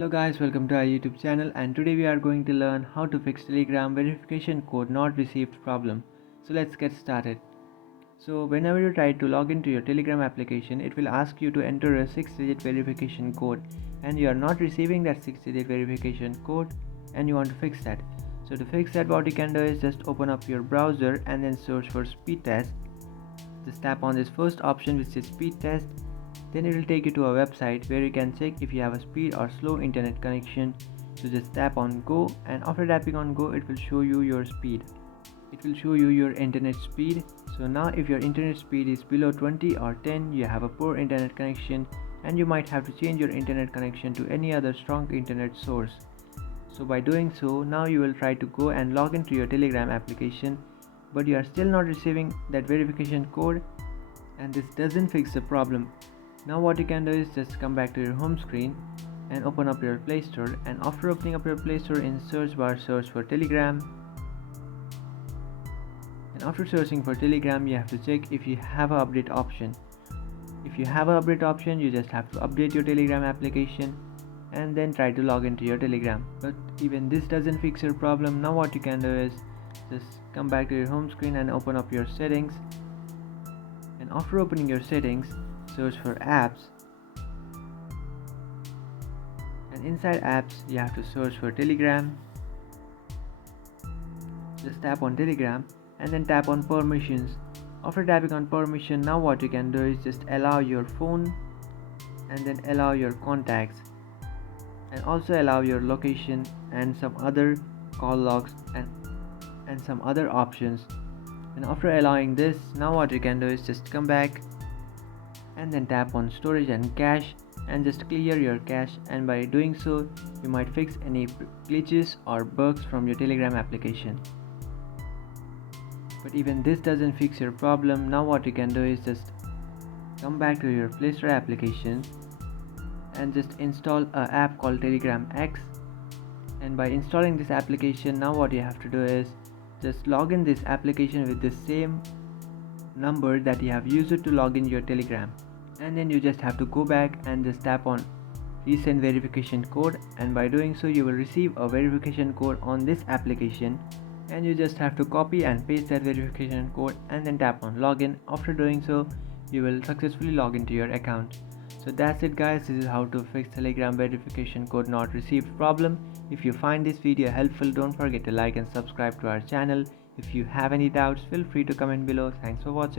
Hello guys, welcome to our YouTube channel, and today we are going to learn how to fix Telegram verification code not received problem. So let's get started. So whenever you try to log into your Telegram application, it will ask you to enter a 6-digit verification code, and you are not receiving that 6-digit verification code and you want to fix that. So to fix that, what you can do is just open up your browser and then search for speed test. Just tap on this first option which is speed test. Then it will take you to a website where you can check if you have a speed or slow internet connection. So just tap on go, and after tapping on go, it will show you your speed. It will show you your internet speed. So now if your internet speed is below 20 or 10, you have a poor internet connection and you might have to change your internet connection to any other strong internet source. So by doing so, now you will try to go and log into your Telegram application, but you are still not receiving that verification code, and this doesn't fix the problem. Now what you can do is just come back to your home screen and open up your Play Store, and after opening up your Play Store, in search bar search for Telegram, and after searching for Telegram you have to check if you have a update option. If you have a update option, you just have to update your Telegram application and then try to log into your Telegram. But even this doesn't fix your problem. Now what you can do is just come back to your home screen and open up your settings, and after opening your settings, search for apps, and inside apps you have to search for Telegram. Just tap on Telegram and then tap on permissions. After tapping on permission, now what you can do is just allow your phone and then allow your contacts, and also allow your location and some other call logs and some other options. And after allowing this, now what you can do is just come back and then tap on storage and cache and just clear your cache, and by doing so you might fix any glitches or bugs from your Telegram application. But even this doesn't fix your problem. Now what you can do is just come back to your Play Store application and just install an app called Telegram X. And by installing this application, now what you have to do is just log in this application with the same number that you have used to log in your Telegram, and then you just have to go back and just tap on resend verification code, and by doing so you will receive a verification code on this application, and you just have to copy and paste that verification code and then tap on login. After doing so, you will successfully log into your account. So that's it guys, this is how to fix Telegram verification code not received problem. If you find this video helpful, don't forget to like and subscribe to our channel. If you have any doubts, feel free to comment below. Thanks for watching.